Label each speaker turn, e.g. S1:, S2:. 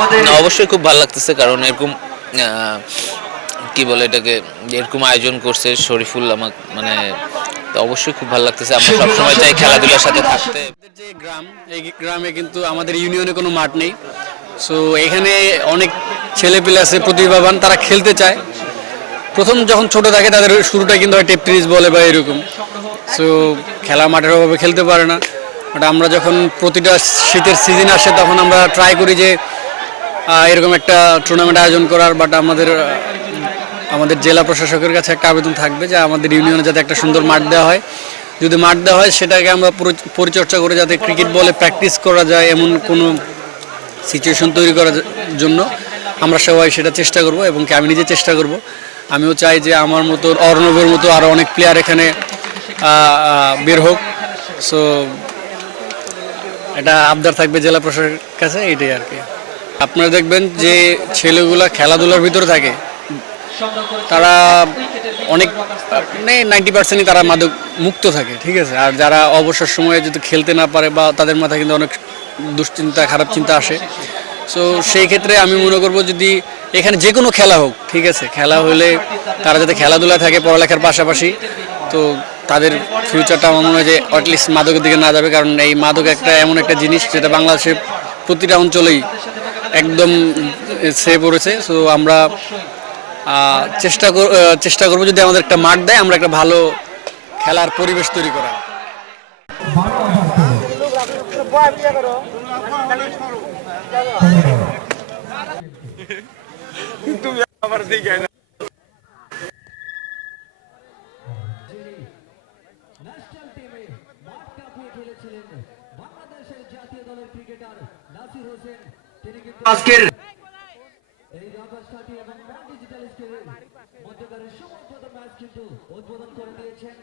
S1: আমাদের
S2: অবশ্যই খুব ভালো লাগতেছে কারণ এরকম কি বলে এটাকে এরকম আয়োজন করছে শরীফুল আমার মানে অবশ্যই খুব ভালো লাগতেছে। আমরা সবসময় চাই খেলাধুলার সাথে থাকতে।
S3: যে গ্রাম এই গ্রামে কিন্তু আমাদের ইউনিয়নে কোনো মাঠ নেই। সো এখানে অনেক ছেলে পেলে আছে প্রতিভাবান তারা খেলতে চায়। প্রথম যখন ছোট থাকে তাদের শুরুটা কিন্তু হয় টেপ টেনিস বলে বা এরকম। সো খেলা মাঠের অভাবে খেলতে পারে না। বাট আমরা যখন প্রতিটা শীতের সিজন আসে তখন আমরা ট্রাই করি যে এরকম একটা টুর্নামেন্ট আয়োজন করার বাট আমাদের আমাদের জেলা প্রশাসকের কাছে একটা আবেদন থাকবে যে আমাদের ইউনিয়নে যাতে একটা সুন্দর মাঠ দেওয়া হয়। যদি মাঠ দেওয়া হয়, সেটাকে আমরা পরি- পরিচর্যা করে যাতে ক্রিকেট বলে প্র্যাকটিস করা যায় এমন কোনো সিচুয়েশন তৈরি করার জন্য আমরা সবাই সেটা চেষ্টা করব এবং আমি নিজে চেষ্টা করব। আমিও চাই যে আমার মতো, অর্ণবের মতো আরও অনেক প্লেয়ার এখানে বের হোক। সো এটা আবদার থাকবে জেলা প্রশাসকের কাছে, এটাই আর কি। আপনারা দেখবেন যে ছেলেগুলা খেলাধুলার ভিতরে থাকে। তারা অনেক মানে নাইনটি পার্সেন্টই তারা মাদক মুক্ত থাকে, ঠিক আছে? আর যারা অবসর সময়ে যদি খেলতে না পারে বা তাদের মাথায় কিন্তু অনেক দুশ্চিন্তা, খারাপ চিন্তা আসে। সো সেই ক্ষেত্রে আমি মনে করব যদি এখানে যে কোনো খেলা হোক, ঠিক আছে? খেলা হলে তারা যাতে খেলাধুলা থাকে পড়ালেখার পাশাপাশি, তো তাদের ফিউচারটা আমার মনে হয় যে অ্যাটলিস্ট মাদকের দিকে না যাবে। কারণ এই মাদক একটা এমন একটা জিনিস, যেটা বাংলাদেশের প্রতিটা অঞ্চলেই একদম সে পড়েছে সো আমরা চেষ্টা চেষ্টা করব যদি আমাদের একটা মাঠ দেয়, আমরা একটা ভালো খেলার পরিবেশ তৈরি করা
S4: জাতীয় দলের ক্রিকেটার নাসির হোসেন।
S1: আজকের
S4: এই সাথী এবং ডিজিটাল স্কেলের মধ্যকার সময় ম্যাচ কিন্তু উদ্বোধন করে দিয়েছেন।